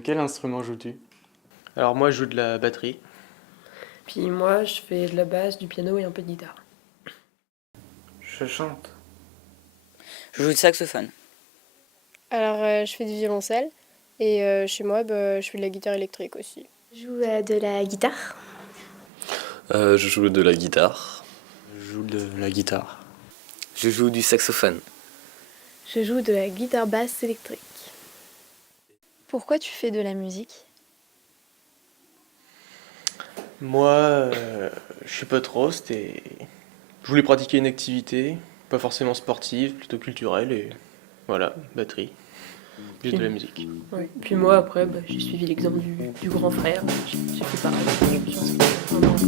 De quel instrument joues-tu? Alors moi je joue de la batterie. Puis moi, je fais de la basse, du piano et un peu de guitare. Je chante. Je joue du saxophone. Alors, je fais du violoncelle et chez moi, je fais de la guitare électrique aussi. Je joue de la guitare. Je joue de la guitare. Je joue de la guitare. Je joue du saxophone. Je joue de la guitare basse électrique. Pourquoi tu fais de la musique? Moi, je suis pas trop, je voulais pratiquer une activité, pas forcément sportive, plutôt culturelle et voilà, batterie, juste de la musique. Ouais. Puis moi, après, j'ai suivi l'exemple du grand frère. J'ai fait pareil. Je pense que un an après.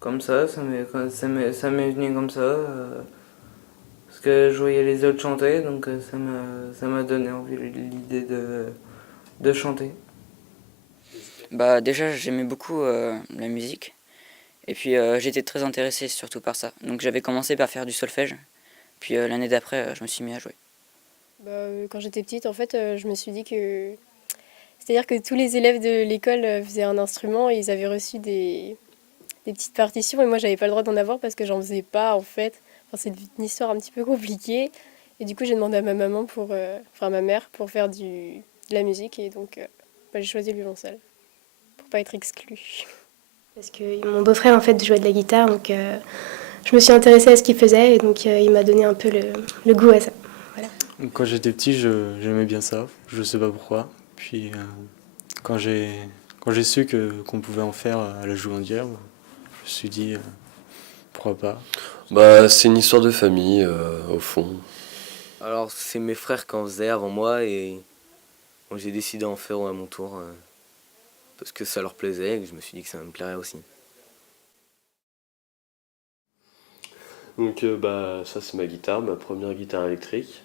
Comme ça m'est venu comme ça. Parce que je voyais les autres chanter, donc ça m'a donné envie, l'idée de chanter. Bah déjà j'aimais beaucoup la musique et puis j'étais très intéressé surtout par ça. Donc j'avais commencé par faire du solfège, puis l'année d'après je me suis mis à jouer. Quand j'étais petite, en fait, je me suis dit que... C'est-à-dire que tous les élèves de l'école faisaient un instrument et ils avaient reçu des petites partitions et moi, j'avais pas le droit d'en avoir parce que j'en faisais pas, en fait. Enfin, c'est une histoire un petit peu compliquée. Et du coup, j'ai demandé à ma maman enfin, ma mère pour faire de la musique et donc j'ai choisi le violoncelle pour pas être exclue. Parce que mon beau-frère en fait jouait de la guitare, donc je me suis intéressée à ce qu'il faisait et donc il m'a donné un peu le goût à ça. Voilà. Quand j'étais petit, j'aimais bien ça. Je sais pas pourquoi. Puis quand j'ai su qu'on pouvait en faire à la Jouandière, je me suis dit pourquoi pas. Bah, c'est une histoire de famille, au fond. Alors c'est mes frères qui en faisaient avant moi et bon, j'ai décidé d'en faire à mon tour parce que ça leur plaisait et que je me suis dit que ça me plairait aussi. Donc, ça c'est ma guitare, ma première guitare électrique.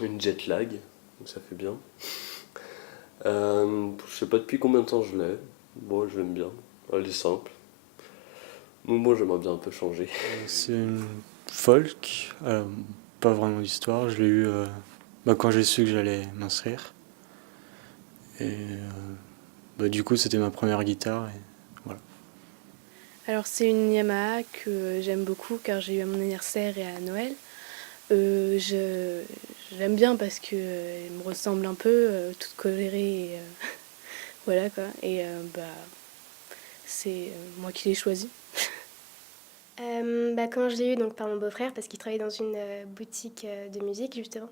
Une jet lag, donc ça fait bien. Je sais pas depuis combien de temps je l'ai. Bon, je l'aime bien. Elle est simple. Donc, moi, j'aimerais bien un peu changer. C'est une folk, pas vraiment d'histoire. Je l'ai eu quand j'ai su que j'allais m'inscrire. Et du coup, c'était ma première guitare. Et voilà. Alors c'est une Yamaha que j'aime beaucoup car j'ai eu à mon anniversaire et à Noël. J'aime bien parce que elle me ressemble un peu, toute colorée. Et, voilà quoi. Et c'est moi qui l'ai choisie. Quand je l'ai eu donc par mon beau-frère parce qu'il travaillait dans une boutique de musique justement.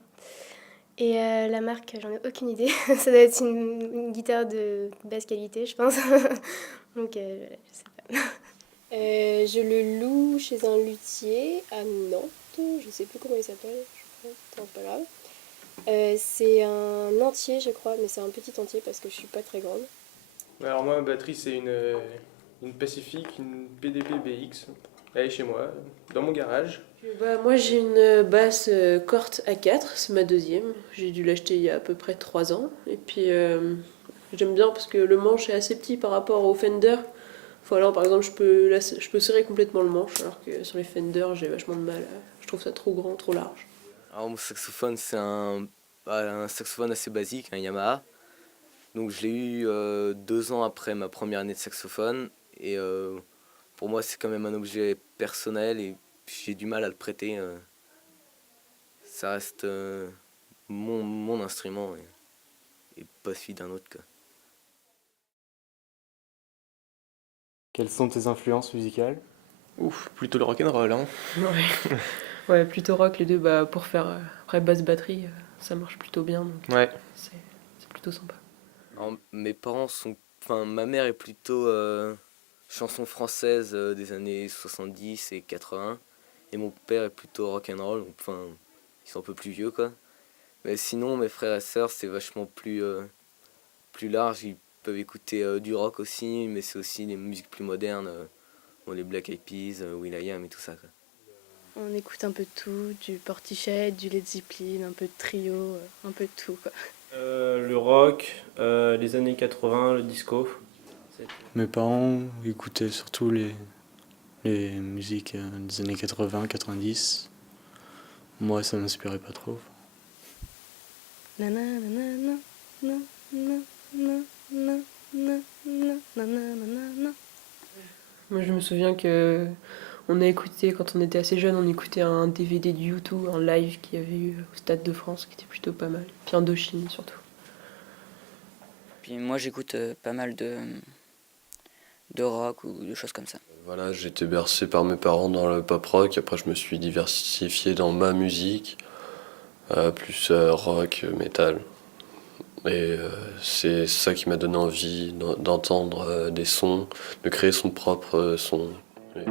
Et la marque, j'en ai aucune idée. Ça doit être une guitare de basse qualité, je pense. Donc je sais pas. Je le loue chez un luthier à Nantes, je sais plus comment il s'appelle, je crois. Non, c'est pas grave. C'est un entier, je crois, mais c'est un petit entier parce que je suis pas très grande. Alors moi ma batterie c'est une Pacific, une PDP BX. Elle est chez moi, dans mon garage. Moi j'ai une basse Cort A4, c'est ma deuxième. J'ai dû l'acheter il y a à peu près 3 ans. Et puis j'aime bien parce que le manche est assez petit par rapport au Fender. Voilà, par exemple, je peux serrer complètement le manche, alors que sur les Fender, j'ai vachement de mal. Je trouve ça trop grand, trop large. Alors mon saxophone c'est un saxophone assez basique, un Yamaha. Donc je l'ai eu 2 ans après ma première année de saxophone. Et pour moi c'est quand même un objet personnel et j'ai du mal à le prêter. Ça reste mon instrument et pas celui d'un autre, quoi. Quelles sont tes influences musicales? Ouf, plutôt le rock'n'roll, hein. Ouais. Ouais, plutôt rock les deux. Pour faire après basse batterie, ça marche plutôt bien. Donc Ouais. c'est plutôt sympa. Alors, mes parents sont... Enfin, ma mère est plutôt chanson française des années 70 et 80. Et mon père est plutôt rock'n'roll. Donc, enfin, ils sont un peu plus vieux, quoi. Mais sinon, mes frères et sœurs, c'est vachement plus large. Ils peuvent écouter du rock aussi, mais c'est aussi des musiques plus modernes. Les Black Eyed Peas, will.i.am et tout ça, quoi. On écoute un peu de tout, du Portichet, du Led Zeppelin, un peu de trio, un peu de tout quoi. Le rock, les années 80, le disco. Mes parents écoutaient surtout les musiques des années 80, 90. Moi, ça m'inspirait pas trop. Nananana, na, na, na, na, na, na, nananana. Moi, je me souviens que on a écouté, quand on était assez jeune, on écoutait un DVD de U2, un live qu'il y avait eu au Stade de France, qui était plutôt pas mal. Puis Indochine, surtout. Puis moi j'écoute pas mal de rock ou de choses comme ça. Voilà, j'ai été bercé par mes parents dans le pop rock, après je me suis diversifié dans ma musique, plus rock, métal. Et c'est ça qui m'a donné envie d'entendre des sons, de créer son propre son. Et-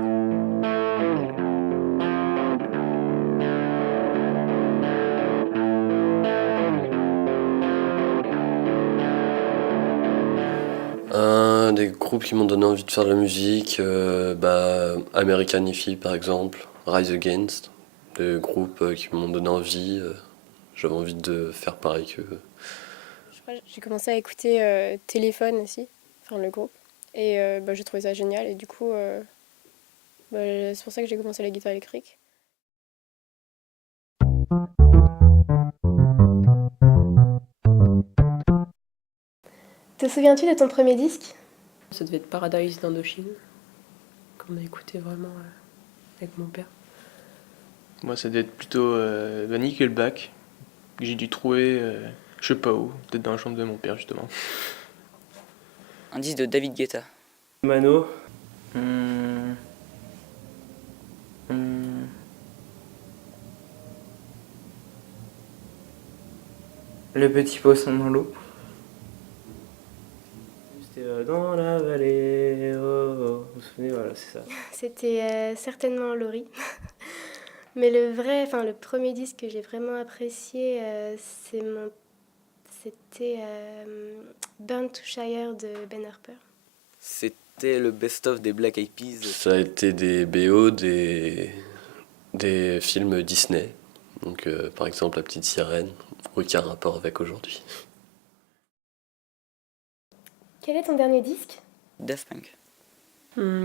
Un des groupes qui m'ont donné envie de faire de la musique, American Hippie par exemple, Rise Against, des groupes qui m'ont donné envie. J'avais envie de faire pareil qu'eux. Je crois que j'ai commencé à écouter Téléphone aussi, enfin le groupe. Et j'ai trouvé ça génial. Et du coup, c'est pour ça que j'ai commencé la guitare électrique. Te souviens-tu de ton premier disque? Ça devait être Paradise d'Indochine, qu'on a écouté vraiment avec mon père. Moi, ça devait être plutôt Nickelback, que j'ai dû trouver, je sais pas où, peut-être dans la chambre de mon père, justement. Un disque de David Guetta. Mano. Hum, hum. Le petit poisson dans l'eau. C'était dans la vallée. Oh, oh. Vous vous souvenez, voilà, c'est ça. C'était certainement Laurie. Mais le premier disque que j'ai vraiment apprécié, c'était Burn to Shire de Ben Harper. C'était le best-of des Black Eyed Peas. Ça a été des BO des films Disney. Donc par exemple La Petite Sirène, aucun rapport avec aujourd'hui. Quel est ton dernier disque? Daft Punk.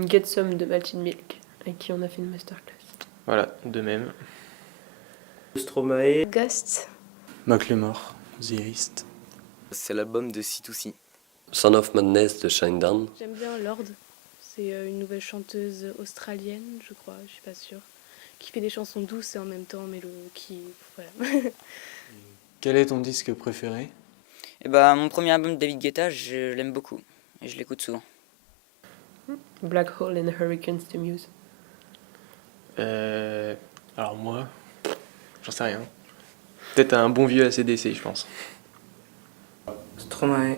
Get Some de Malted Milk, avec qui on a fait une masterclass. Voilà, de même. Stromae. Ghost. Macklemore, The East. C'est l'album de C2C. Son of Madness de Shinedown. J'aime bien Lorde. C'est une nouvelle chanteuse australienne, je crois, je suis pas sûre, qui fait des chansons douces et en même temps voilà. Quel est ton disque préféré? Et bah mon premier album de David Guetta, je l'aime beaucoup et je l'écoute souvent. Black Hole and Hurricanes de Muse. Alors moi, j'en sais rien. Peut-être un bon vieux AC/DC, je pense. Stromae.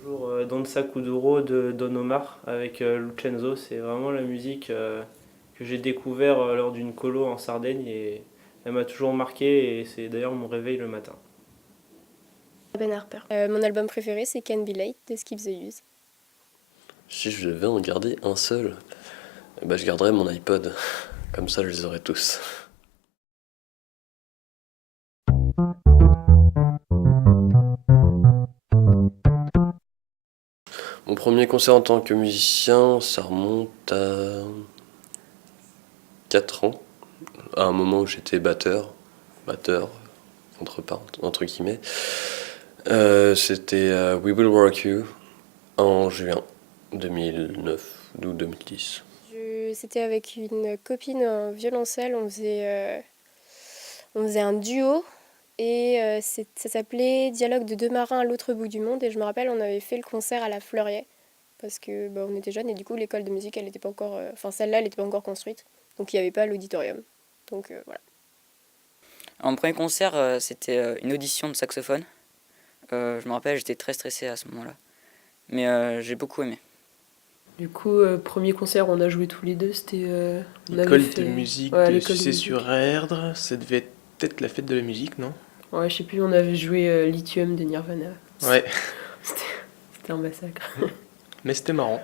Toujours Danza Kuduro de Don Omar avec Lucenzo. C'est vraiment la musique que j'ai découvert lors d'une colo en Sardaigne et elle m'a toujours marqué et c'est d'ailleurs mon réveil le matin. Ben Harper. Mon album préféré, c'est Can Be Late de Skip the Use. Si je devais en garder un seul, je garderais mon iPod. Comme ça, je les aurais tous. Mon premier concert en tant que musicien, ça remonte à 4 ans, à un moment où j'étais batteur, entre guillemets. C'était We Will Rock You en juin 2009 ou 2010. C'était avec une copine, un violoncelle, on faisait un duo et ça s'appelait Dialogue de deux marins à l'autre bout du monde et je me rappelle on avait fait le concert à la Fleuriet parce que on était jeunes et du coup l'école de musique elle était pas encore, celle-là elle était pas encore construite donc il n'y avait pas l'auditorium donc voilà. Alors, mon premier concert c'était une audition de saxophone. Je me rappelle j'étais très stressé à ce moment-là mais j'ai beaucoup aimé. Du coup, premier concert, on a joué tous les deux, c'était... L'école de musique ouais, de l'école de Sucé-sur-Erdre, ça devait être peut-être la fête de la musique, non? Ouais, je sais plus, on avait joué Lithium de Nirvana. Ouais, C'était un massacre. mais c'était marrant.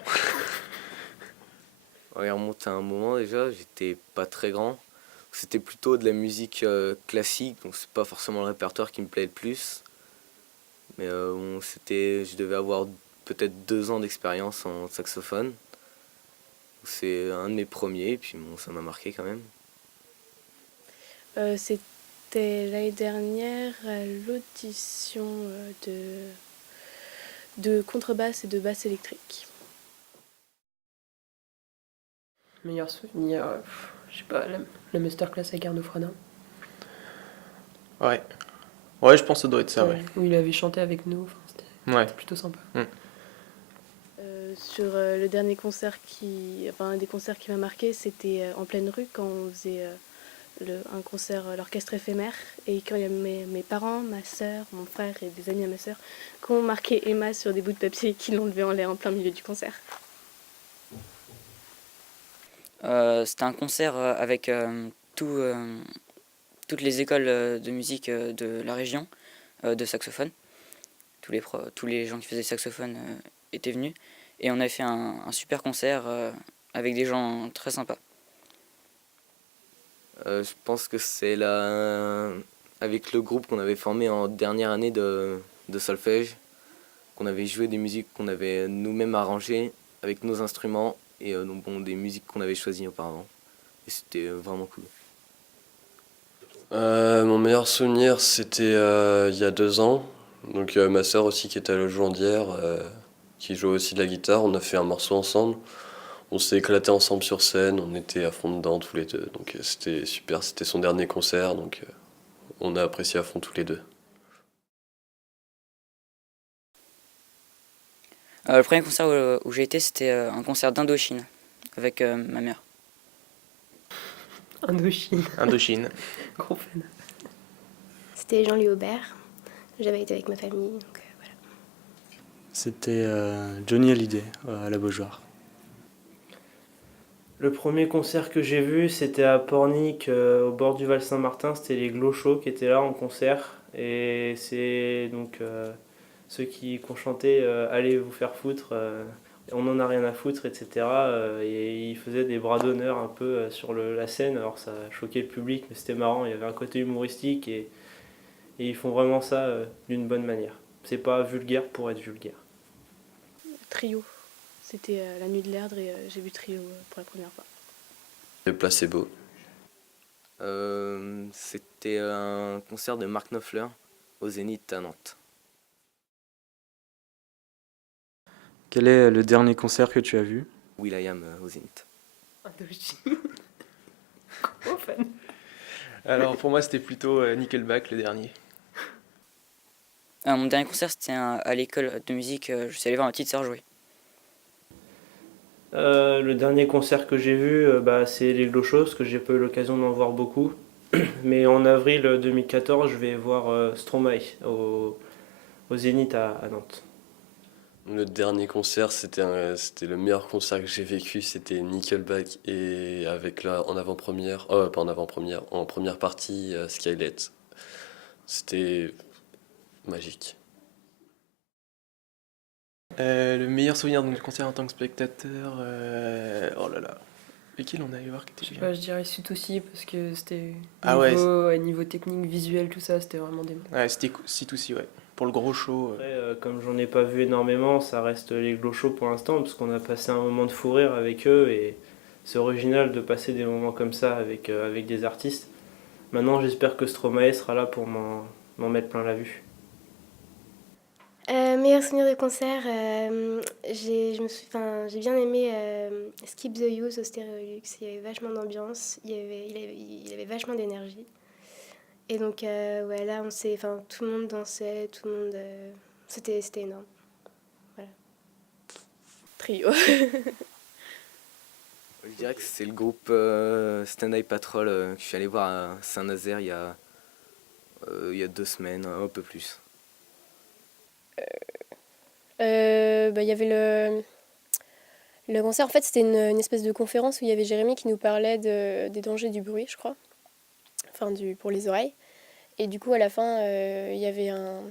Ouais, on remonte à un moment déjà, j'étais pas très grand. C'était plutôt de la musique classique, donc c'est pas forcément le répertoire qui me plaît le plus. Mais je devais avoir peut-être 2 ans d'expérience en saxophone. C'est un de mes premiers, et puis ça m'a marqué quand même. C'était l'année dernière à l'audition de contrebasse et de basse électrique. Meilleur souvenir, je sais pas, la masterclass avec Arnaud Frodin. Ouais. Ouais, je pense que ça doit être ça, ouais. Où il avait chanté avec nous, enfin, Ouais. c'était plutôt sympa. Sur le dernier concert un des concerts qui m'a marqué, c'était en pleine rue quand on faisait un concert, l'orchestre éphémère, et quand il y a mes parents, ma sœur, mon frère et des amis à ma sœur qui ont marqué Emma sur des bouts de papier et qui l'ont levé en l'air en plein milieu du concert. C'était un concert avec toutes les écoles de musique de la région de saxophone. Tous les gens qui faisaient saxophone étaient venus. Et on avait fait un super concert avec des gens très sympas. Je pense que c'est avec le groupe qu'on avait formé en dernière année de solfège, qu'on avait joué des musiques qu'on avait nous-mêmes arrangées avec nos instruments et des musiques qu'on avait choisies auparavant. Et c'était vraiment cool. Mon meilleur souvenir, c'était il y a 2 ans. Donc ma sœur aussi qui était à la Jouandière, qui jouait aussi de la guitare. On a fait un morceau ensemble. On s'est éclaté ensemble sur scène. On était à fond dedans tous les deux. Donc c'était super. C'était son dernier concert. Donc on a apprécié à fond tous les deux. Le premier concert où j'ai été, c'était un concert d'Indochine avec ma mère. Indochine. Gros fan. C'était Jean-Louis Aubert. J'avais été avec ma famille, donc voilà. C'était Johnny Hallyday à la Beaujoire. Le premier concert que j'ai vu, c'était à Pornic, au bord du Val Saint-Martin. C'était les Glochos qui étaient là en concert. Et c'est donc ceux qui ont chanté Allez vous faire foutre, on en a rien à foutre, etc. Et ils faisaient des bras d'honneur un peu sur la scène. Alors ça choquait le public, mais c'était marrant. Il y avait un côté humoristique et ils font vraiment ça d'une bonne manière. C'est pas vulgaire pour être vulgaire. Trio. C'était la nuit de l'Erdre et j'ai vu Trio pour la première fois. Le Placebo. C'était un concert de Mark Knopfler au Zénith à Nantes. Quel est le dernier concert que tu as vu? will.i.am au Zénith. Indochine. Gros fan. Alors pour moi, c'était plutôt Nickelback le dernier. Mon dernier concert, c'était à l'école de musique. Je suis allé voir ma petite sœur jouer. Le dernier concert que j'ai vu, c'est les Glochos, parce que j'ai pas eu l'occasion d'en voir beaucoup. Mais en avril 2014, je vais voir Stromae au Zénith à Nantes. Le dernier concert, c'était le meilleur concert que j'ai vécu. C'était Nickelback et avec en avant-première, pas en avant-première, en première partie, Skylet. C'était magique. Le meilleur souvenir de concert en tant que spectateur, oh là là. Et qui l'on allait voir qui était bien? Je dirais Sud aussi parce que c'était niveau technique, visuel, tout ça, c'était vraiment des... Ouais, c'était Site aussi, ouais. Pour le gros show. Après, comme j'en ai pas vu énormément, ça reste les Glochos pour l'instant, parce qu'on a passé un moment de fou rire avec eux et c'est original de passer des moments comme ça avec des artistes. Maintenant, j'espère que Stromae sera là pour m'en mettre plein la vue. Meilleur souvenir de concert, j'ai bien aimé Skip the Use au Stéréolux. Il y avait vachement d'ambiance, il avait vachement d'énergie. Et donc là, tout le monde dansait, tout le monde, c'était énorme. Voilà. Trio. Je dirais que c'est le groupe Stand Eye Patrol que je suis allé voir à Saint-Nazaire il y a 2 semaines, un peu plus. Il y avait le concert, en fait, c'était une espèce de conférence où il y avait Jérémy qui nous parlait des dangers du bruit, je crois. Enfin, pour les oreilles. Et du coup, à la fin, il y avait un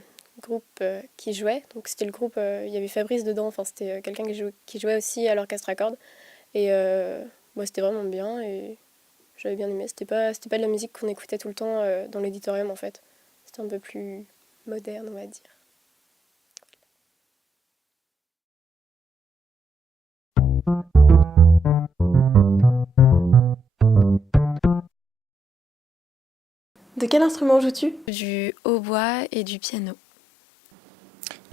groupe qui jouait. Donc, c'était le groupe, il y avait Fabrice dedans. Enfin, c'était quelqu'un qui jouait aussi à l'orchestre à cordes. Et c'était vraiment bien et j'avais bien aimé. C'était pas de la musique qu'on écoutait tout le temps dans l'auditorium, en fait. C'était un peu plus moderne, on va dire. De quel instrument joues-tu? Du hautbois et du piano.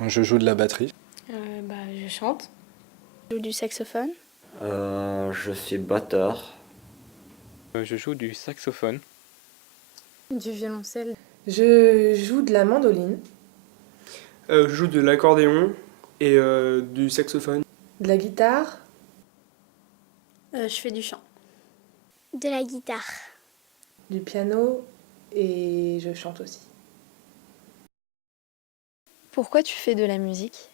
Je joue de la batterie. Je chante. Je joue du saxophone. Je suis batteur. Je joue du saxophone. Du violoncelle. Je joue de la mandoline. Je joue de l'accordéon et du saxophone. De la guitare. Je fais du chant. De la guitare. Du piano et je chante aussi. Pourquoi tu fais de la musique?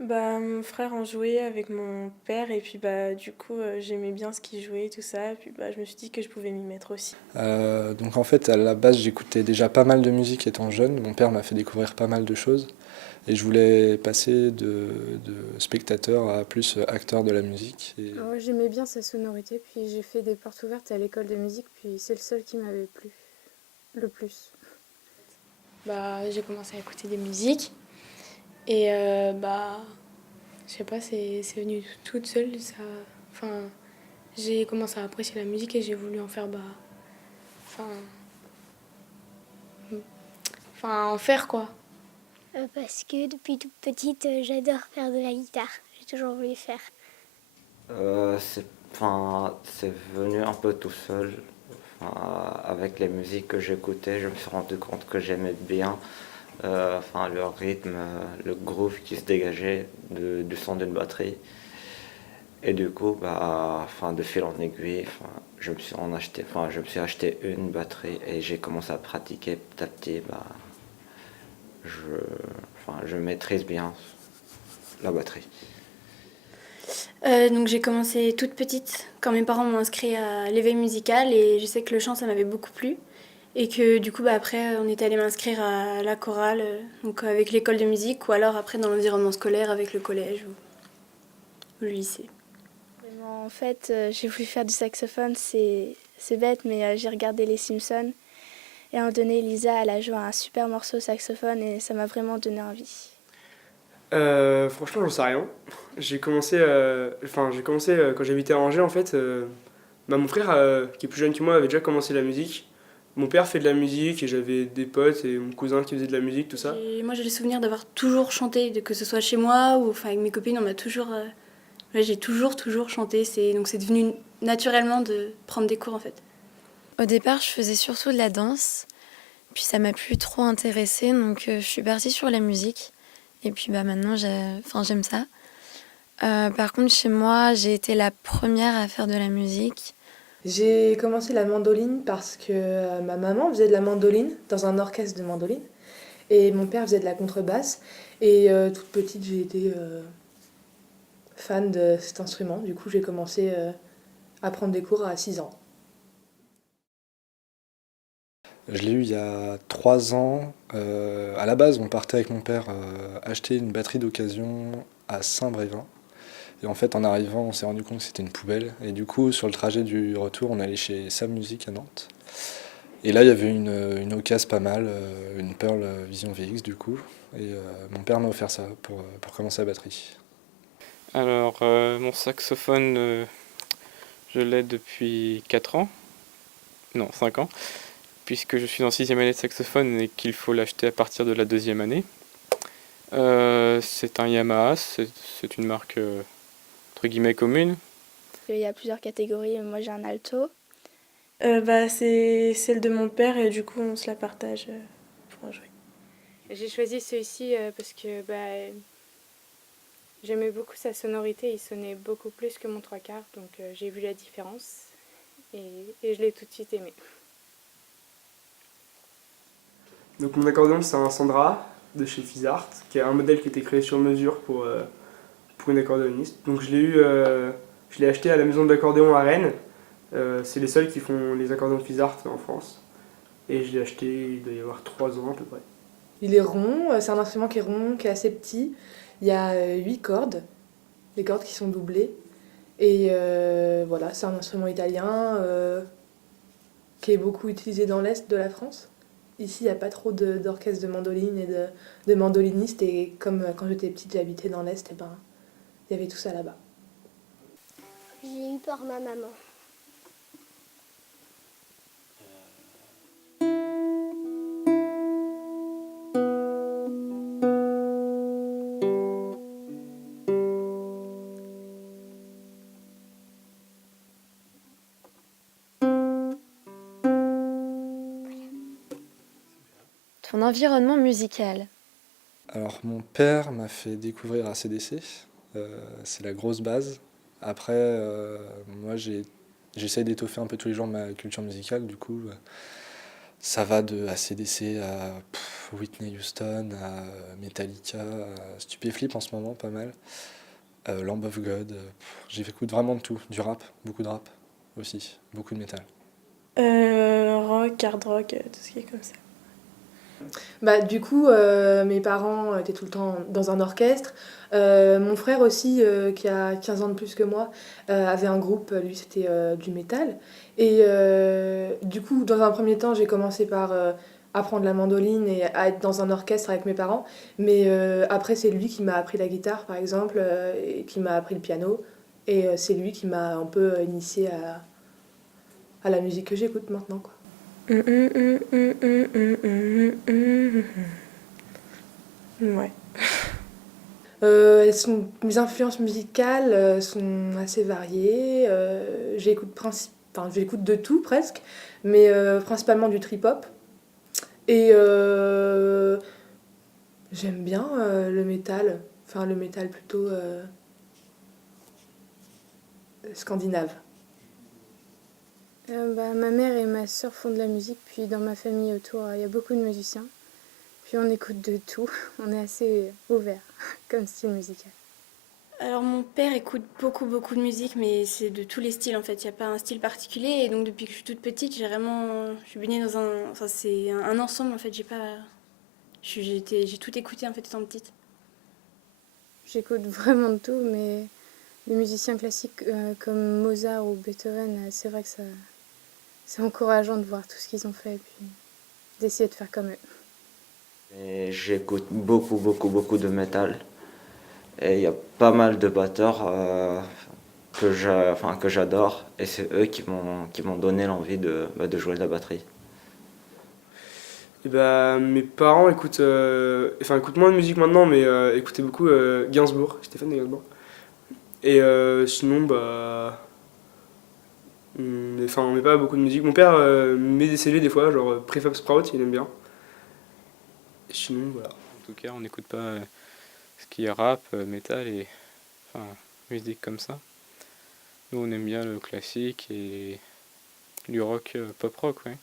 Mon frère en jouait avec mon père et puis du coup j'aimais bien ce qu'il jouait tout ça et puis je me suis dit que je pouvais m'y mettre aussi. Donc en fait à la base j'écoutais déjà pas mal de musique étant jeune, mon père m'a fait découvrir pas mal de choses et je voulais passer de spectateur à plus acteur de la musique. Et... J'aimais bien sa sonorité, puis j'ai fait des portes ouvertes à l'école de musique, puis c'est le seul qui m'avait plu le plus. J'ai commencé à écouter des musiques et je sais pas, c'est venu toute seule. J'ai commencé à apprécier la musique et j'ai voulu en faire en faire quoi. Parce que depuis toute petite, j'adore faire de la guitare. J'ai toujours voulu faire. C'est venu un peu tout seul. Avec les musiques que j'écoutais, je me suis rendu compte que j'aimais bien le rythme, le groove qui se dégageait du son d'une batterie. Et du coup, de fil en aiguille, je me suis acheté une batterie et j'ai commencé à pratiquer petit à petit. Je maîtrise bien la batterie. Donc j'ai commencé toute petite quand mes parents m'ont inscrit à l'éveil musical et je sais que le chant ça m'avait beaucoup plu et que du coup après on était allé m'inscrire à la chorale donc avec l'école de musique ou alors après dans l'environnement scolaire avec le collège ou le lycée. En fait, j'ai voulu faire du saxophone, c'est bête mais j'ai regardé les Simpsons et à un moment donné Lisa elle a joué un super morceau saxophone et ça m'a vraiment donné envie. Franchement, j'en sais rien. J'ai commencé quand j'habitais à Angers en fait. Mon frère, qui est plus jeune que moi, avait déjà commencé la musique. Mon père fait de la musique et j'avais des potes et mon cousin qui faisait de la musique, tout ça. Et moi j'ai le souvenir d'avoir toujours chanté, que ce soit chez moi ou avec mes copines, on m'a toujours... j'ai toujours chanté, donc c'est devenu naturellement de prendre des cours en fait. Au départ, je faisais surtout de la danse, puis ça m'a plus trop intéressée, donc je suis partie sur la musique. Et puis maintenant, j'aime ça. Par contre, chez moi, j'ai été la première à faire de la musique. J'ai commencé la mandoline parce que ma maman faisait de la mandoline dans un orchestre de mandoline. Et mon père faisait de la contrebasse. Et toute petite, j'ai été fan de cet instrument. Du coup, j'ai commencé à prendre des cours à 6 ans. Je l'ai eu il y a 3 ans. À la base, on partait avec mon père acheter une batterie d'occasion à Saint-Brévin. Et en fait, en arrivant, on s'est rendu compte que c'était une poubelle. Et du coup, sur le trajet du retour, on allait chez Sam Music à Nantes. Et là, il y avait une occasion pas mal, une Pearl Vision VX du coup. Et mon père m'a offert ça pour commencer la batterie. Alors, mon saxophone, je l'ai depuis 4 ans. Non, 5 ans. Puisque je suis en 6e année de saxophone et qu'il faut l'acheter à partir de la 2e année. C'est un Yamaha, c'est une marque entre guillemets commune. Il y a plusieurs catégories, moi j'ai un alto. C'est celle de mon père et du coup on se la partage pour en jouer. J'ai choisi celui-ci parce que j'aimais beaucoup sa sonorité, il sonnait beaucoup plus que mon 3/4, donc j'ai vu la différence et je l'ai tout de suite aimé. Donc mon accordéon c'est un Sandra de chez Fizart, qui est un modèle qui a été créé sur mesure pour une accordéoniste. Donc je l'ai acheté à la maison de l'accordéon à Rennes. C'est les seuls qui font les accordéons Fizart en France. Et je l'ai acheté, il doit y avoir 3 ans à peu près. Il est rond, c'est un instrument qui est rond, qui est assez petit. Il y a 8 cordes, les cordes qui sont doublées. Et voilà, c'est un instrument italien qui est beaucoup utilisé dans l'Est de la France. Ici, il n'y a pas trop d'orchestre de mandoline et de mandolinistes. Et comme quand j'étais petite, j'habitais dans l'Est, et il y avait tout ça là-bas. J'ai eu par ma maman. ton environnement musical. Alors mon père m'a fait découvrir AC/DC, c'est la grosse base. Après, moi j'essaie d'étoffer un peu tous les jours ma culture musicale, du coup ça va de AC/DC à Whitney Houston, à Metallica, à Stupéflip en ce moment, pas mal. Lamb of God, j'écoute vraiment de tout, du rap, beaucoup de rap aussi, beaucoup de métal. Rock, hard rock, tout ce qui est comme ça. Bah, du coup, mes parents étaient tout le temps dans un orchestre. Mon frère aussi, qui a 15 ans de plus que moi, avait un groupe, lui c'était du métal. Et du coup, dans un premier temps, j'ai commencé par apprendre la mandoline et à être dans un orchestre avec mes parents. Mais après, c'est lui qui m'a appris la guitare, par exemple, et qui m'a appris le piano. Et c'est lui qui m'a un peu initiée à la musique que j'écoute maintenant, quoi. Ouais. Mes influences musicales sont assez variées. J'écoute de tout presque, mais principalement du trip-hop. Et j'aime bien le métal, enfin le métal plutôt scandinave. Ma mère et ma sœur font de la musique, puis dans ma famille autour, il y a beaucoup de musiciens. Puis on écoute de tout, on est assez ouvert comme style musical. Alors mon père écoute beaucoup de musique, mais c'est de tous les styles en fait, il n'y a pas un style particulier. Et donc depuis que je suis toute petite, je suis baignée dans c'est un ensemble en fait, j'ai tout écouté en fait étant petite. J'écoute vraiment de tout, mais les musiciens classiques comme Mozart ou Beethoven, c'est vrai que c'est encourageant de voir tout ce qu'ils ont fait et puis d'essayer de faire comme eux. Et j'écoute beaucoup de métal. Et il y a pas mal de batteurs que j'adore. Et c'est eux qui m'ont donné l'envie de jouer de la batterie. Et bah, mes parents écoutent moins de musique maintenant, mais écoutaient beaucoup Gainsbourg. J'étais fan de Gainsbourg. Et sinon, on met pas beaucoup de musique. Mon père met des CD des fois, genre Prefab Sprout, il aime bien. Et sinon, voilà. En tout cas, on n'écoute pas ce qui est rap, métal et musique comme ça. Nous, on aime bien le classique et du rock, pop rock, ouais.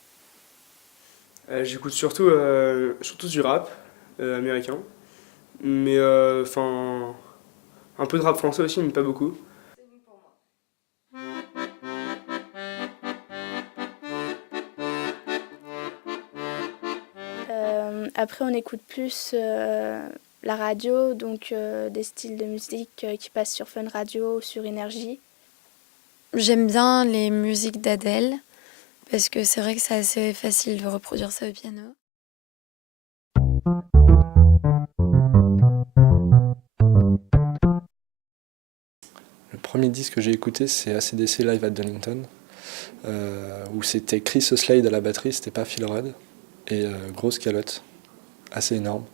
J'écoute surtout du rap américain, mais un peu de rap français aussi, mais pas beaucoup. Après, on écoute plus la radio, donc des styles de musique qui passent sur Fun Radio, sur Énergie. J'aime bien les musiques d'Adèle, parce que c'est vrai que c'est assez facile de reproduire ça au piano. Le premier disque que j'ai écouté, c'est AC/DC Live at Donington, où c'était Chris Slade à la batterie, c'était pas Phil Rudd, et grosse calotte, assez énorme.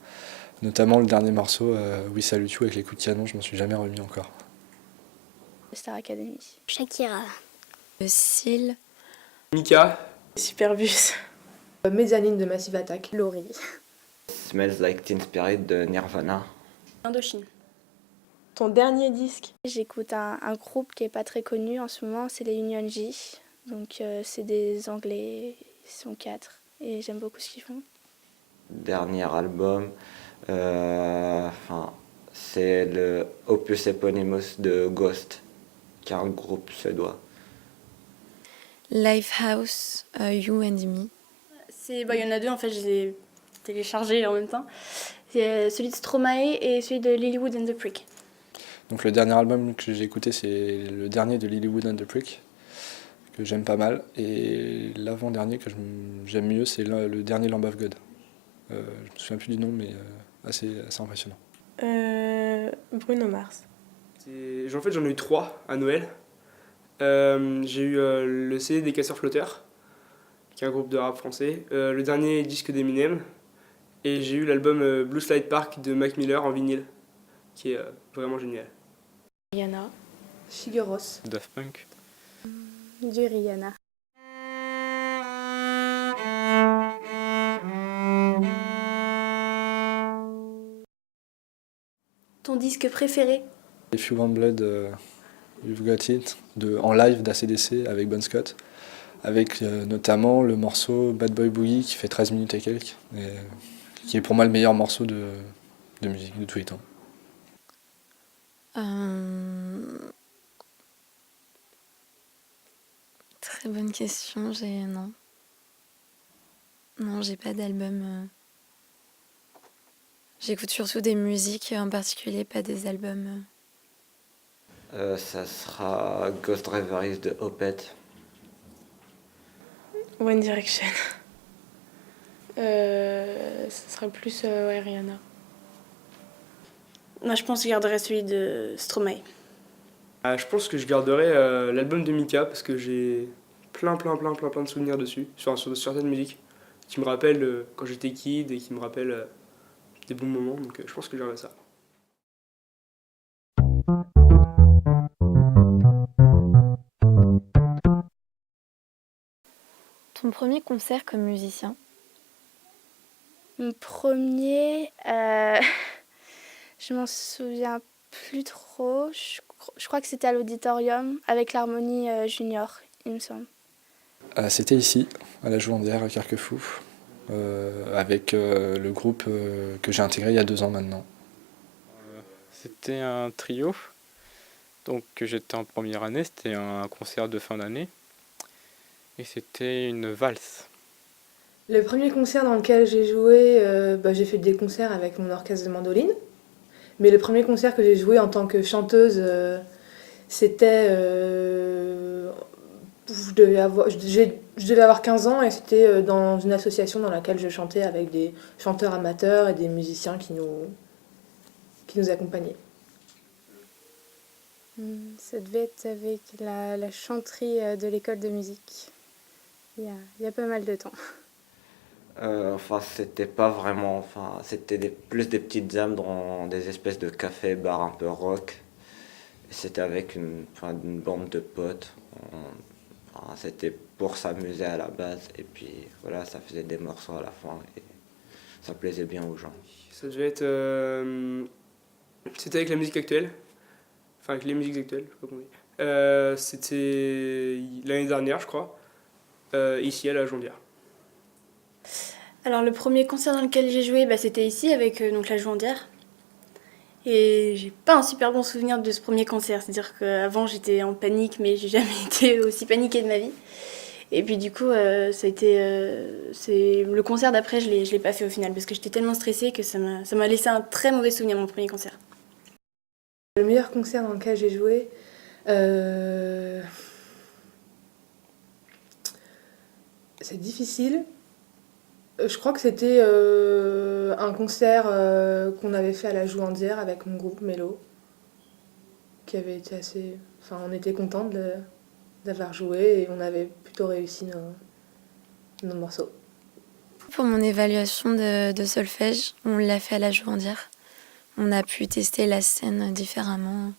Notamment le dernier morceau, We Salute You, avec les coups de canon, je m'en suis jamais remis encore. Star Academy. Shakira. Seal. Mika. Superbus. Mezzanine de Massive Attack. Laurie. Smells Like Teen Spirit de Nirvana. Indochine. Ton dernier disque? J'écoute un groupe qui est pas très connu en ce moment, c'est les Union J. Donc c'est des Anglais, ils sont 4 et j'aime beaucoup ce qu'ils font. Dernier album, c'est le opus eponymous de Ghost, qui est un groupe suédois. Lifehouse, You and Me. Il y en a deux en fait, je les ai téléchargés en même temps. C'est celui de Stromae et celui de Lilywood and the Prick. Donc le dernier album que j'ai écouté, c'est le dernier de Lilywood and the Prick, que j'aime pas mal. Et l'avant-dernier que j'aime mieux, c'est le dernier Lamb of God. Je me souviens plus du nom, mais assez impressionnant. Bruno Mars. En fait, j'en ai eu 3 à Noël. J'ai eu le CD des Casseurs Flotteurs, qui est un groupe de rap français, le dernier disque d'Eminem, et j'ai eu l'album Blue Slide Park de Mac Miller en vinyle, qui est vraiment génial. Rihanna. Sigur Rós. Daft Punk. Du Rihanna. Ton disque préféré? If You Want Blood, You've Got It, en live d'ACDC avec Bon Scott, avec notamment le morceau Bad Boy Boogie qui fait 13 minutes et quelques, et qui est pour moi le meilleur morceau de musique de tous les temps. Très bonne question, Non, j'ai pas d'album. J'écoute surtout des musiques en particulier, pas des albums. Ça sera Ghost Reveries de Opeth. One Direction. Ça sera plus ouais, Rihanna. Moi, je pense que je garderais celui de Stromae. Je pense que je garderai l'album de Mika parce que j'ai plein de souvenirs dessus, sur certaines musiques, qui me rappellent quand j'étais kid et qui me rappellent des bons moments, donc je pense que je garderai ça. Ton premier concert comme musicien? Mon premier, je m'en souviens plus trop. Je crois que c'était à l'auditorium avec l'harmonie junior, il me semble. C'était ici, à la Jouandière, à Carquefou, avec le groupe que j'ai intégré il y a 2 ans maintenant. C'était un trio, donc j'étais en première année, c'était un concert de fin d'année, et c'était une valse. Le premier concert dans lequel j'ai joué, j'ai fait des concerts avec mon orchestre de mandoline. Mais le premier concert que j'ai joué en tant que chanteuse, c'était... je devais avoir 15 ans et c'était dans une association dans laquelle je chantais avec des chanteurs amateurs et des musiciens qui nous accompagnaient. Ça devait être avec la chanterie de l'école de musique. Il y a pas mal de temps. C'était pas vraiment, c'était plus des petites âmes dans des espèces de cafés-bars un peu rock. C'était avec une bande de potes. C'était pour s'amuser à la base et puis voilà, ça faisait des morceaux à la fin et ça plaisait bien aux gens. Ça devait être... c'était avec la musique actuelle. Enfin, avec les musiques actuelles, je sais pas comment dire. C'était l'année dernière, je crois, ici à la Jouandière. Alors le premier concert dans lequel j'ai joué, c'était ici avec donc la Jouandière. Et j'ai pas un super bon souvenir de ce premier concert. C'est-à-dire qu'avant j'étais en panique, mais j'ai jamais été aussi paniquée de ma vie. Et puis du coup, ça a été, le concert d'après, je l'ai pas fait au final parce que j'étais tellement stressée que ça m'a laissé un très mauvais souvenir, mon premier concert. Le meilleur concert dans lequel j'ai joué, c'est difficile. Je crois que c'était un concert qu'on avait fait à la Jouandière avec mon groupe Mélo, qui avait été assez... Enfin, on était contents d'avoir joué et on avait plutôt réussi nos morceaux. Pour mon évaluation de solfège, on l'a fait à la Jouandière. On a pu tester la scène différemment,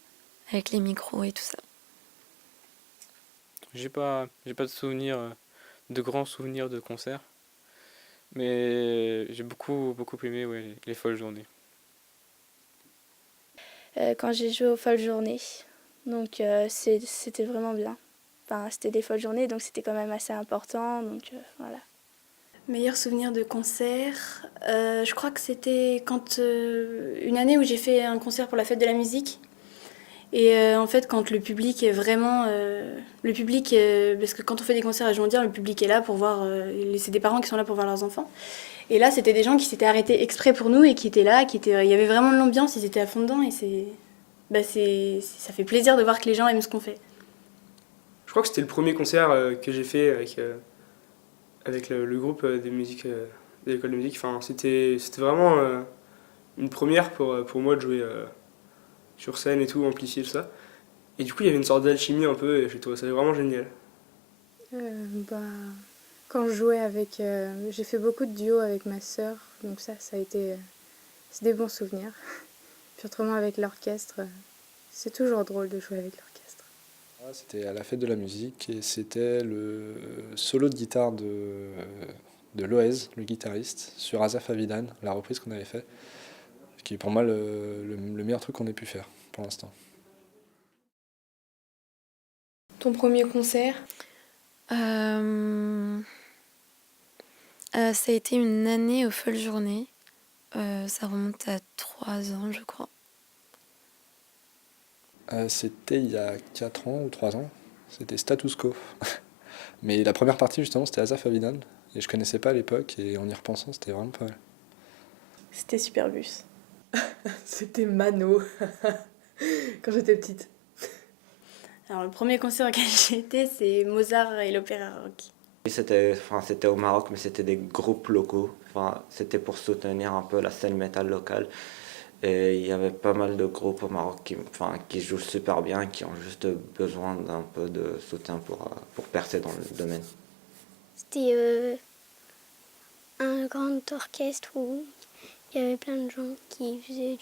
avec les micros et tout ça. J'ai pas de grands souvenirs de concert. Mais j'ai beaucoup aimé les folles journées. Quand j'ai joué aux folles journées, donc c'était vraiment bien. Enfin, c'était des folles journées, donc c'était quand même assez important, donc voilà. Meilleur souvenir de concert, je crois que c'était une année où j'ai fait un concert pour la fête de la musique. Et en fait, quand le public est vraiment... parce que quand on fait des concerts à Jouandière, le public est là pour voir... c'est des parents qui sont là pour voir leurs enfants. Et là, c'était des gens qui s'étaient arrêtés exprès pour nous et qui étaient là, il y avait vraiment de l'ambiance, ils étaient à fond dedans. Et ça fait plaisir de voir que les gens aiment ce qu'on fait. Je crois que c'était le premier concert que j'ai fait avec le groupe des musiques de l'école de musique. Enfin, c'était vraiment une première pour moi de jouer... sur scène et tout, amplifier tout ça. Et du coup, il y avait une sorte d'alchimie un peu, et j'ai trouvé ça vraiment génial. Quand je jouais avec... j'ai fait beaucoup de duos avec ma sœur, donc ça a été... c'est des bons souvenirs. Puis autrement, avec l'orchestre, c'est toujours drôle de jouer avec l'orchestre. C'était à la fête de la musique, et c'était le solo de guitare de Loez, le guitariste, sur Asaf Avidan, la reprise qu'on avait fait, qui est pour moi le meilleur truc qu'on ait pu faire pour l'instant. Ton premier concert? Ça a été une année aux Folles Journées. Ça remonte à 3 ans, je crois. C'était il y a 4 ans ou 3 ans. C'était Status Quo. Mais la première partie, justement, c'était Asaf Avidan. Et je connaissais pas à l'époque, et en y repensant, c'était vraiment pas mal. C'était Superbus. C'était Mano, quand j'étais petite. Alors le premier concert auquel j'ai été, c'est Mozart et l'Opéra Rock. C'était au Maroc, mais c'était des groupes locaux. C'était pour soutenir un peu la scène métal locale. Et il y avait pas mal de groupes au Maroc qui jouent super bien, qui ont juste besoin d'un peu de soutien pour percer dans le domaine. C'était un grand orchestre où il y avait plein de gens qui faisaient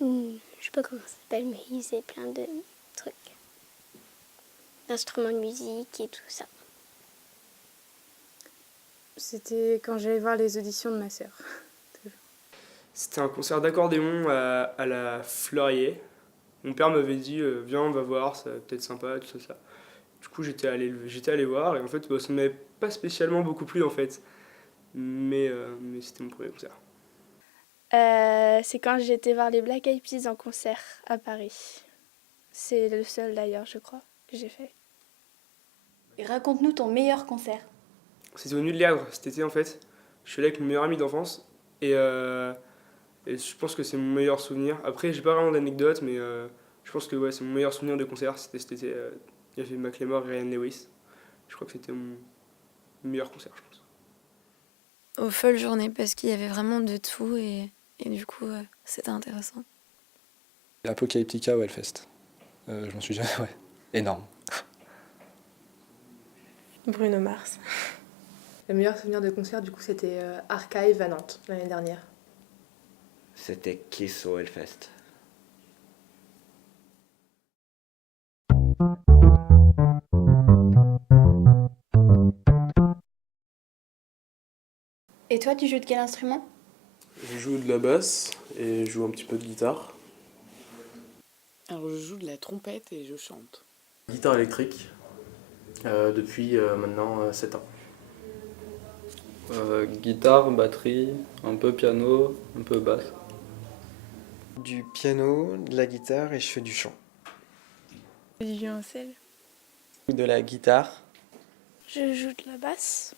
je sais pas comment ça s'appelle, mais ils faisaient plein de trucs. D'instruments de musique et tout ça. C'était quand j'allais voir les auditions de ma sœur. C'était un concert d'accordéon à la Fleurier. Mon père m'avait dit viens, on va voir, ça va peut-être sympa, tout ça. Du coup, j'étais allé voir et en fait, ça ne m'avait pas spécialement beaucoup plu en fait. Mais c'était mon premier concert. C'est quand j'ai été voir les Black Eyed Peas en concert à Paris. C'est le seul d'ailleurs, je crois, que j'ai fait. Et raconte-nous ton meilleur concert. C'était au Nuit de Lèvres cet été en fait. Je suis allé avec mon meilleur ami d'enfance et je pense que c'est mon meilleur souvenir. Après, j'ai pas vraiment d'anecdote, mais je pense que ouais, c'est mon meilleur souvenir de concert. C'était cet été. Il y avait Macklemore et Ryan Lewis. Je crois que c'était mon meilleur concert, je pense. Aux Folles Journées, parce qu'il y avait vraiment de tout et du coup, c'était intéressant. Apocalyptica au Hellfest. Je m'en suis jamais... Ouais, énorme. Bruno Mars. Le meilleur souvenir de concert, du coup, c'était Archive à Nantes, l'année dernière. C'était Kiss au Hellfest. Et toi, tu joues de quel instrument? Je joue de la basse et je joue un petit peu de guitare. Alors je joue de la trompette et je chante. Guitare électrique depuis maintenant 7 ans. Guitare, batterie, un peu piano, un peu basse. Du piano, de la guitare et je fais du chant. Du violoncelle. De la guitare. Je joue de la basse.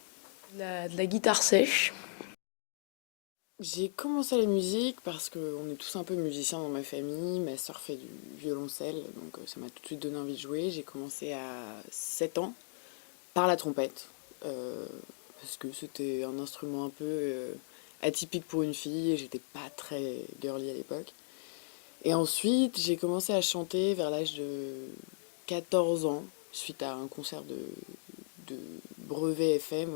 De la guitare sèche. J'ai commencé la musique parce qu'on est tous un peu musiciens dans ma famille. Ma sœur fait du violoncelle, donc ça m'a tout de suite donné envie de jouer. J'ai commencé à 7 ans par la trompette, parce que c'était un instrument un peu atypique pour une fille et j'étais pas très girly à l'époque. Et ensuite, j'ai commencé à chanter vers l'âge de 14 ans, suite à un concert de Brevet FM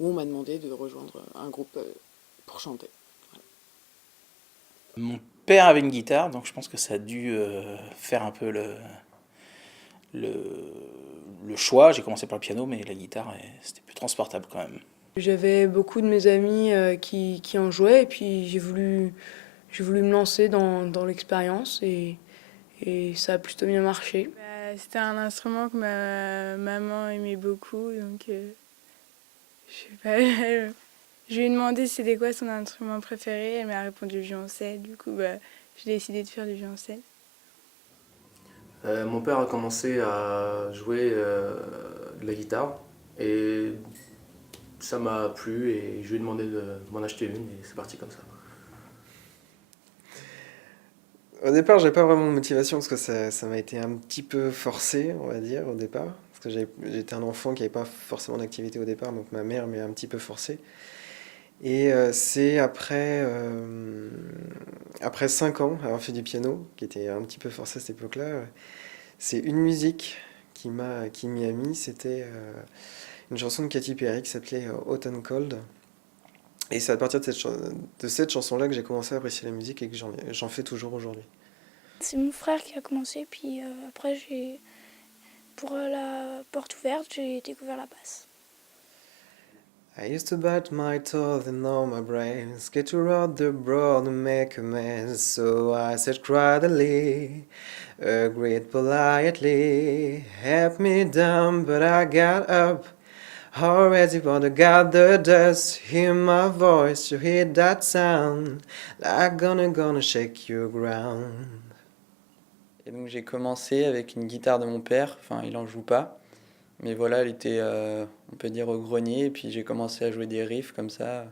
où on m'a demandé de rejoindre un groupe pour chanter. Voilà. Mon père avait une guitare, donc je pense que ça a dû faire un peu le choix. J'ai commencé par le piano, mais la guitare, c'était plus transportable quand même. J'avais beaucoup de mes amis qui en jouaient, et puis j'ai voulu me lancer dans l'expérience, et ça a plutôt bien marché. C'était un instrument que ma maman aimait beaucoup, donc je sais pas... Je lui ai demandé c'était quoi son instrument préféré, elle m'a répondu le violoncelle, du coup j'ai décidé de faire du violoncelle. Mon père a commencé à jouer de la guitare et ça m'a plu et je lui ai demandé de m'en acheter une et c'est parti comme ça. Au départ, j'avais pas vraiment de motivation parce que ça m'a été un petit peu forcé, on va dire, au départ. Parce que j'étais un enfant qui n'avait pas forcément d'activité au départ, donc ma mère m'a un petit peu forcé. Et c'est après 5 ans, avoir fait du piano, qui était un petit peu forcé à cette époque-là, c'est une musique qui m'y a mis, c'était une chanson de Katy Perry qui s'appelait Hot and Cold. Et c'est à partir de cette chanson-là que j'ai commencé à apprécier la musique et que j'en fais toujours aujourd'hui. C'est mon frère qui a commencé, puis après, pour la porte ouverte, j'ai découvert la basse. I used to bite my teeth and all my brains, get to rot the broad and make a mess. So I said quietly, agreed politely, help me down, but I got up. Already wanna gather dust, hear my voice, you hear that sound, like gonna shake your ground. Et donc j'ai commencé avec une guitare de mon père, enfin il en joue pas, mais voilà, elle était, on peut dire, au grenier, et puis j'ai commencé à jouer des riffs comme ça,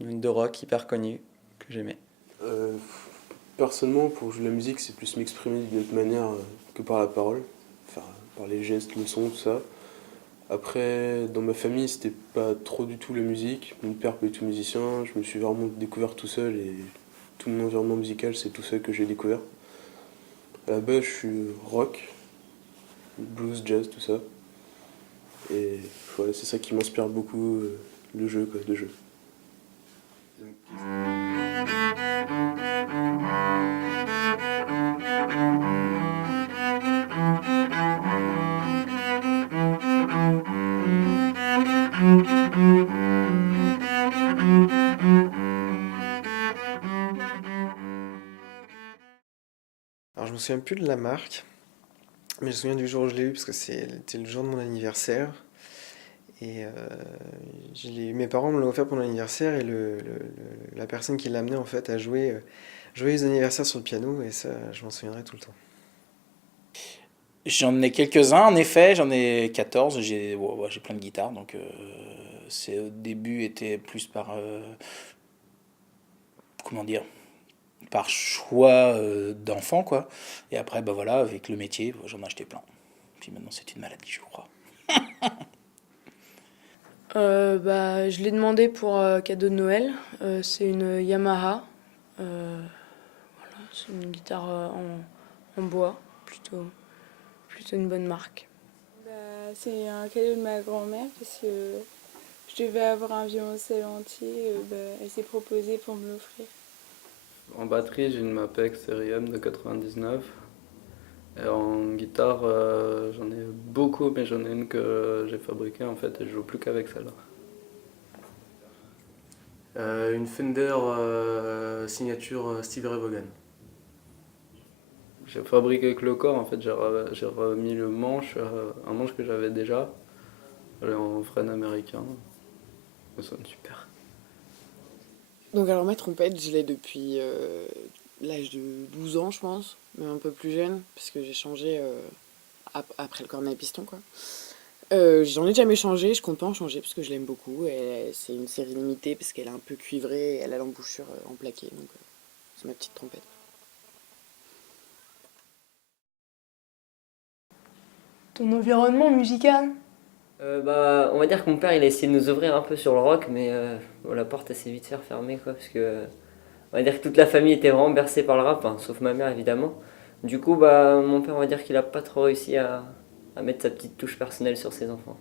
de rock hyper connus, que j'aimais. Personnellement, pour jouer de la musique, c'est plus m'exprimer d'une autre manière que par la parole, enfin, par les gestes, le son, tout ça. Après, dans ma famille, c'était pas trop du tout la musique. Mon père pas du tout musicien. Je me suis vraiment découvert tout seul et tout mon environnement musical, c'est tout seul que j'ai découvert. À la base, je suis rock, blues, jazz, tout ça. Et voilà, c'est ça qui m'inspire beaucoup, le jeu, quoi, de jeu. Alors je me souviens plus de la marque, mais je me souviens du jour où je l'ai eu parce que c'était le jour de mon anniversaire. Et mes parents me l'ont offert pour mon anniversaire et la personne qui l'a amené en fait a joué Joyeux anniversaire sur le piano et ça je m'en souviendrai tout le temps. J'en ai quelques-uns, en effet, j'en ai 14, j'ai plein de guitares, donc au début était plus par, comment dire, par choix d'enfant, quoi. Et après, bah voilà, avec le métier, j'en ai acheté plein. Puis maintenant, c'est une maladie, je crois. Je l'ai demandé pour cadeau de Noël. C'est une Yamaha. Voilà, c'est une guitare en bois, plutôt une bonne marque. C'est un cadeau de ma grand-mère parce que je devais avoir un violoncelle entier. Elle s'est proposée pour me l'offrir. En batterie, j'ai une Mapec série M de 99. Et en guitare, j'en ai beaucoup, mais j'en ai une que j'ai fabriquée en fait et je joue plus qu'avec celle-là. Une Fender signature Stevie Ray Vaughan. J'ai fabriqué avec le corps, en fait, j'ai remis le manche, un manche que j'avais déjà, en frêne américain. Ça sonne super. Donc alors ma trompette, je l'ai depuis l'âge de 12 ans, je pense, même un peu plus jeune, parce que j'ai changé après le cornet à piston, quoi. J'en ai jamais changé, je compte pas en changer parce que je l'aime beaucoup. C'est une série limitée parce qu'elle est un peu cuivrée et elle a l'embouchure en plaqué, donc c'est ma petite trompette. Ton environnement musical? On va dire que mon père il a essayé de nous ouvrir un peu sur le rock, mais la porte elle s'est vite fait refermer, quoi, parce que on va dire que toute la famille était vraiment bercée par le rap, hein, sauf ma mère évidemment. Du coup, mon père, on va dire qu'il a pas trop réussi à mettre sa petite touche personnelle sur ses enfants.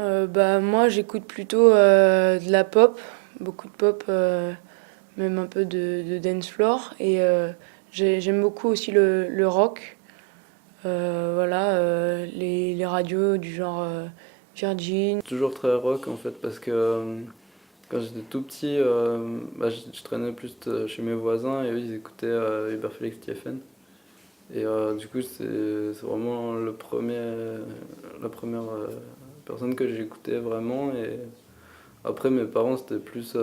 Moi j'écoute plutôt de la pop, beaucoup de pop, même un peu de dance floor, et j'aime beaucoup aussi le rock. Voilà, les radios du genre Virgin. Toujours très rock en fait, parce que quand j'étais tout petit, je traînais plus chez mes voisins et eux ils écoutaient Hubert Félix Stephen. Et du coup c'est vraiment la première personne que j'écoutais vraiment. Et après mes parents c'était plus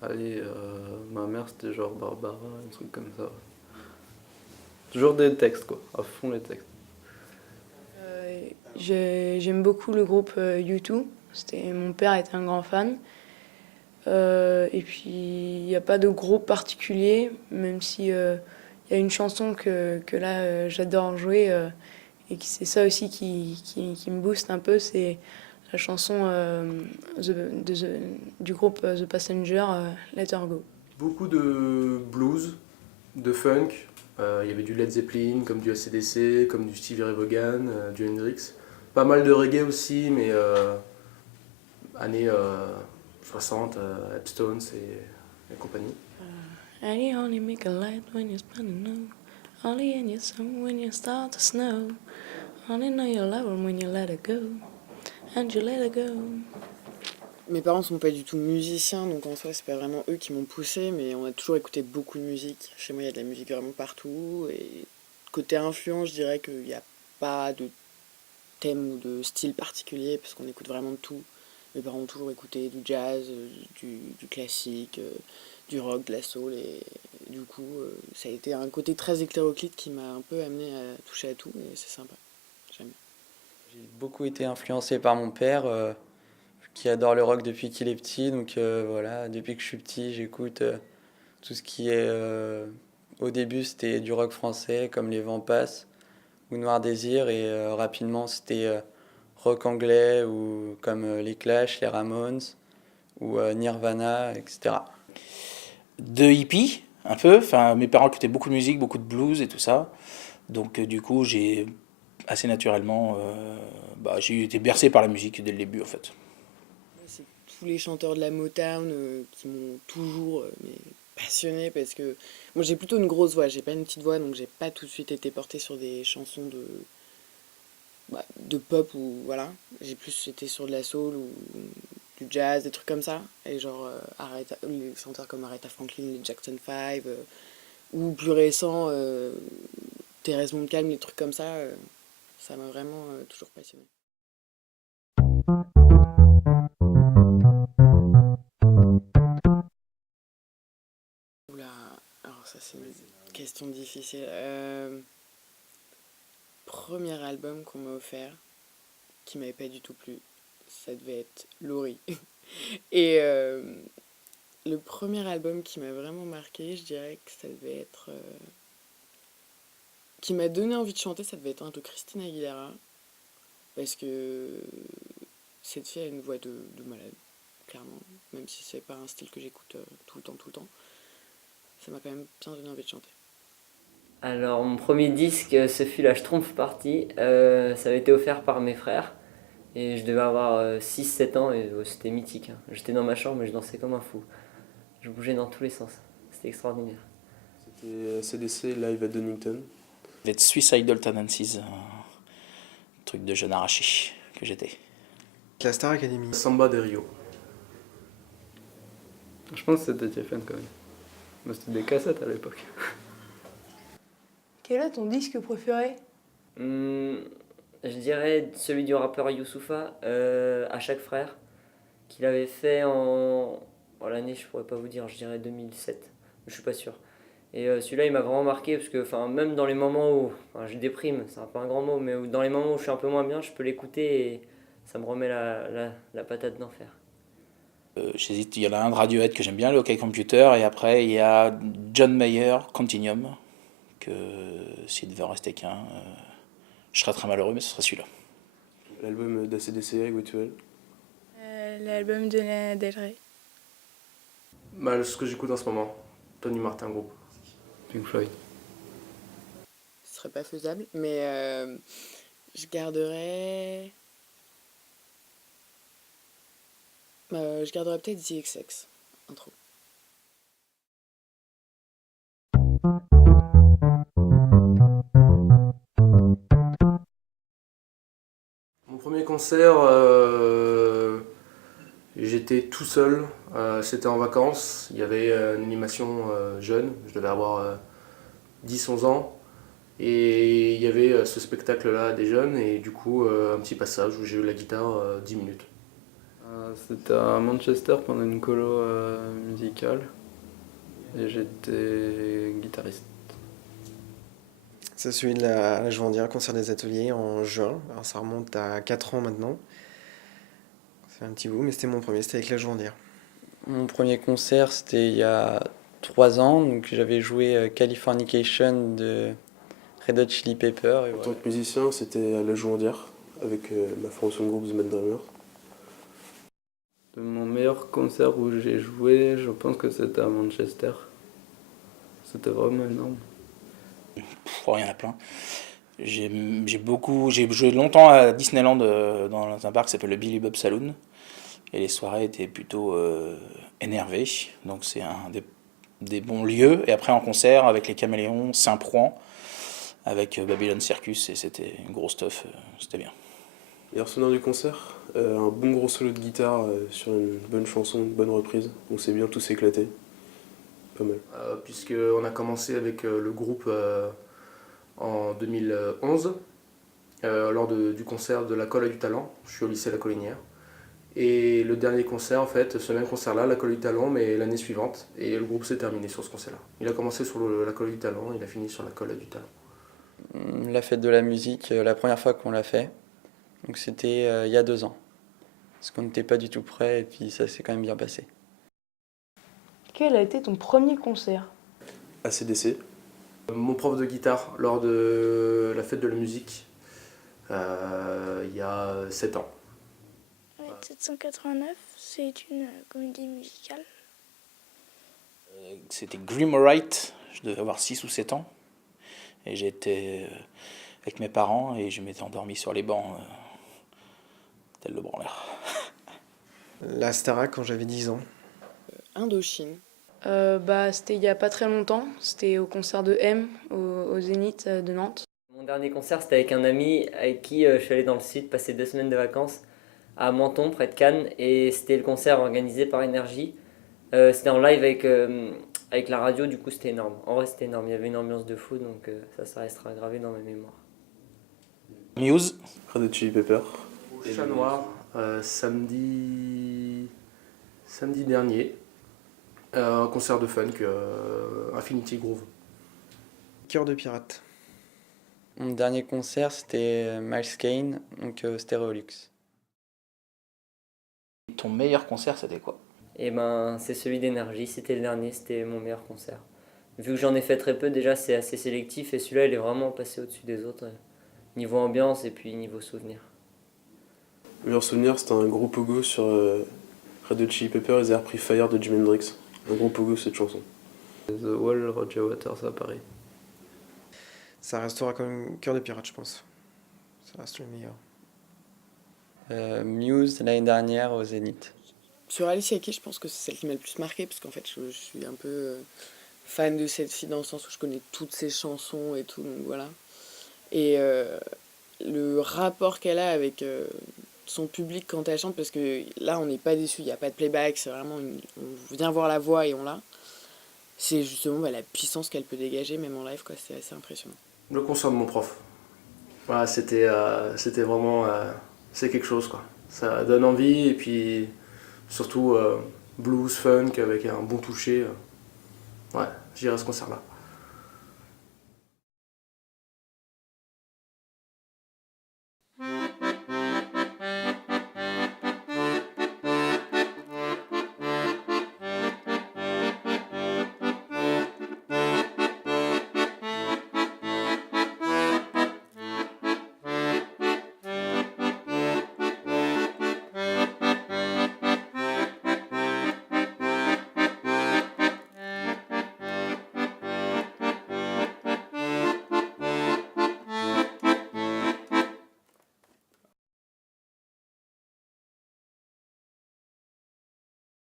ma mère c'était genre Barbara, un truc comme ça. Toujours des textes, quoi, à fond les textes. J'aime beaucoup le groupe U2. Mon père était un grand fan. Et puis, il n'y a pas de groupe particulier, même si y a une chanson que là, j'adore jouer. Et c'est ça aussi qui me booste un peu, c'est la chanson du groupe The Passenger, Let Her Go. Beaucoup de blues, de funk. Il y avait du Led Zeppelin, comme du AC/DC, comme du Stevie Ray Vaughan, du Hendrix. Pas mal de reggae aussi, mais années 60, Epstones et compagnie. I only make a light when you're spending no. Only in your sun when you start to snow. Only know you love 'em when you let it go. Angela Go. Mes parents sont pas du tout musiciens, donc en soi c'est pas vraiment eux qui m'ont poussé, mais on a toujours écouté beaucoup de musique. Chez moi il y a de la musique vraiment partout, et côté influence je dirais qu'il n'y a pas de thème ou de style particulier, parce qu'on écoute vraiment de tout. Mes parents ont toujours écouté du jazz, du classique, du rock, de la soul, et du coup ça a été un côté très hétéroclite qui m'a un peu amené à toucher à tout, et c'est sympa, j'aime bien. J'ai beaucoup été influencé par mon père, qui adore le rock depuis qu'il est petit. Donc voilà, depuis que je suis petit, j'écoute tout ce qui est... au début, c'était du rock français, comme les Vents Passent ou Noir Désir. Et rapidement, c'était rock anglais, ou comme les Clash, les Ramones, ou Nirvana, etc. De hippie, un peu. Enfin, mes parents écoutaient beaucoup de musique, beaucoup de blues et tout ça. Donc du coup, j'ai assez naturellement... j'ai été bercé par la musique dès le début, en fait. C'est tous les chanteurs de la Motown qui m'ont toujours passionné, parce que moi j'ai plutôt une grosse voix, j'ai pas une petite voix, donc j'ai pas tout de suite été portée sur des chansons de pop, ou voilà. J'ai plus été sur de la soul ou du jazz, des trucs comme ça, et genre les chanteurs comme Aretha Franklin, les Jackson 5, ou plus récent Thérèse Montcalm, les trucs comme ça, ça m'a vraiment toujours passionné. Oula, alors ça c'est une question difficile. Premier album qu'on m'a offert, qui m'avait pas du tout plu, ça devait être Laurie. Et le premier album qui m'a vraiment marqué, je dirais que ça devait être... qui m'a donné envie de chanter, ça devait être un de Christina Aguilera. Parce que cette fille a une voix de malade, clairement. Même si c'est pas un style que j'écoute tout le temps. Ça m'a quand même bien donné envie de chanter. Alors, mon premier disque, ce fut la Schtroumpf Party. Ça avait été offert par mes frères. Et je devais avoir 6-7 ans, et c'était mythique. Hein. J'étais dans ma chambre et je dansais comme un fou. Je bougeais dans tous les sens. C'était extraordinaire. C'était CDC Live à Donington. D'être Suicidal Tendencies, un truc de jeune arraché que j'étais. La Star Academy. Samba de Rio. Je pense que c'était TFN quand même. Moi, c'était des cassettes à l'époque. Quel est ton disque préféré? Je dirais celui du rappeur Youssoupha, à chaque frère, qu'il avait fait en l'année, je pourrais pas vous dire, je dirais 2007, je suis pas sûr. Et celui-là, il m'a vraiment marqué, parce que même dans les moments où je déprime, c'est un peu un grand mot, mais dans les moments où je suis un peu moins bien, je peux l'écouter et ça me remet la patate d'enfer. J'hésite, il y en a un de Radiohead que j'aime bien, le OK Computer, et après il y a John Mayer, Continuum, que s'il devait en rester qu'un, je serais très malheureux, mais ce serait celui-là. L'album d'ACDC, Highway to Hell. L'album de Lana Del Rey. Ce que j'écoute en ce moment, Tony Martin Group. Pink Floyd. Ce serait pas faisable, mais je garderais... je garderais peut-être The XX, intro. Mon premier concert, j'étais tout seul, c'était en vacances, il y avait une animation jeune, je devais avoir 10-11 ans, et il y avait ce spectacle-là des jeunes, et du coup un petit passage où j'ai eu la guitare 10 minutes. C'était à Manchester pendant une colo musicale, et j'étais guitariste. C'est celui de la Jouandière, concert des ateliers en juin. Alors ça remonte à 4 ans maintenant. C'est un petit bout, mais c'était mon premier, c'était avec la Jouandière. Mon premier concert, c'était il y a 3 ans. Donc j'avais joué Californication de Red Hot Chili Peppers. En tant que musicien, c'était à la Jouandière, avec ma formation de groupe The Mad Dreamers. Mon meilleur concert où j'ai joué, je pense que c'était à Manchester. C'était vraiment énorme. Il y en a plein. J'ai joué longtemps à Disneyland dans un bar qui s'appelle le Billy Bob Saloon. Et les soirées étaient plutôt énervées. Donc c'est un des bons lieux. Et après en concert avec les Caméléons, Saint-Proin, avec Babylon Circus. Et c'était une grosse stuff. C'était bien. Meilleur souvenir du concert, un bon gros solo de guitare sur une bonne chanson, une bonne reprise. On s'est bien tous éclatés. Pas mal. Puisqu'on a commencé avec le groupe en 2011, lors du concert de la Colle à du Talent. Je suis au lycée La Collinière. Et le dernier concert, en fait, ce même concert-là, la Colle du Talent, mais l'année suivante. Et le groupe s'est terminé sur ce concert-là. Il a commencé sur la Colle du Talent, il a fini sur la Colle du Talent. La fête de la musique, la première fois qu'on l'a fait, donc c'était il y a 2 ans. Parce qu'on n'était pas du tout prêts et puis ça s'est quand même bien passé. Quel a été ton premier concert? ACDC. Mon prof de guitare lors de la fête de la musique, il y a 7 ans. 789, c'est une comédie musicale. C'était Grimorite, je devais avoir 6 ou 7 ans. Et j'étais avec mes parents et je m'étais endormi sur les bancs, tel le branleur. La Starac quand j'avais 10 ans. Indochine. C'était il y a pas très longtemps, c'était au concert de M, au Zénith de Nantes. Mon dernier concert, c'était avec un ami avec qui je suis allé dans le sud passer 2 semaines de vacances à Menton, près de Cannes, et c'était le concert organisé par Énergie. C'était en live avec la radio, du coup c'était énorme. En vrai c'était énorme, il y avait une ambiance de fou, donc ça restera gravé dans ma mémoire. Muse. Red Hot Chili Pepper. Au Chat Noir, samedi dernier, un concert de funk, Infinity Groove. Cœur de pirate. Mon dernier concert, c'était Miles Kane, donc Stéréolux. Ton meilleur concert, c'était quoi? Et ben c'est celui d'Énergie, c'était le dernier, c'était mon meilleur concert. Vu que j'en ai fait très peu, déjà c'est assez sélectif et celui-là il est vraiment passé au-dessus des autres, niveau ambiance et puis niveau souvenir. Le meilleur souvenir, c'était un gros pogo sur Red Hot Chili Pepper, ils avaient repris Fire de Jimi Hendrix. Un gros pogo cette chanson. The Wall, Roger Waters à Paris. Ça restera quand même Cœur de pirate, je pense. Ça reste le meilleur. Muse l'année dernière au Zénith. Sur Alicia Keys, je pense que c'est celle qui m'a le plus marqué, parce qu'en fait, je suis un peu fan de cette fille dans le sens où je connais toutes ses chansons et tout, donc voilà. Et le rapport qu'elle a avec son public quand elle chante, parce que là, on n'est pas déçu, il n'y a pas de playback, c'est vraiment, on vient voir la voix et on l'a. C'est justement la puissance qu'elle peut dégager, même en live, quoi, c'est assez impressionnant. Le concert de mon prof. Voilà, c'était vraiment... c'est quelque chose, quoi. Ça donne envie, et puis surtout blues, funk, avec un bon toucher. Ouais, j'irai à ce concert-là.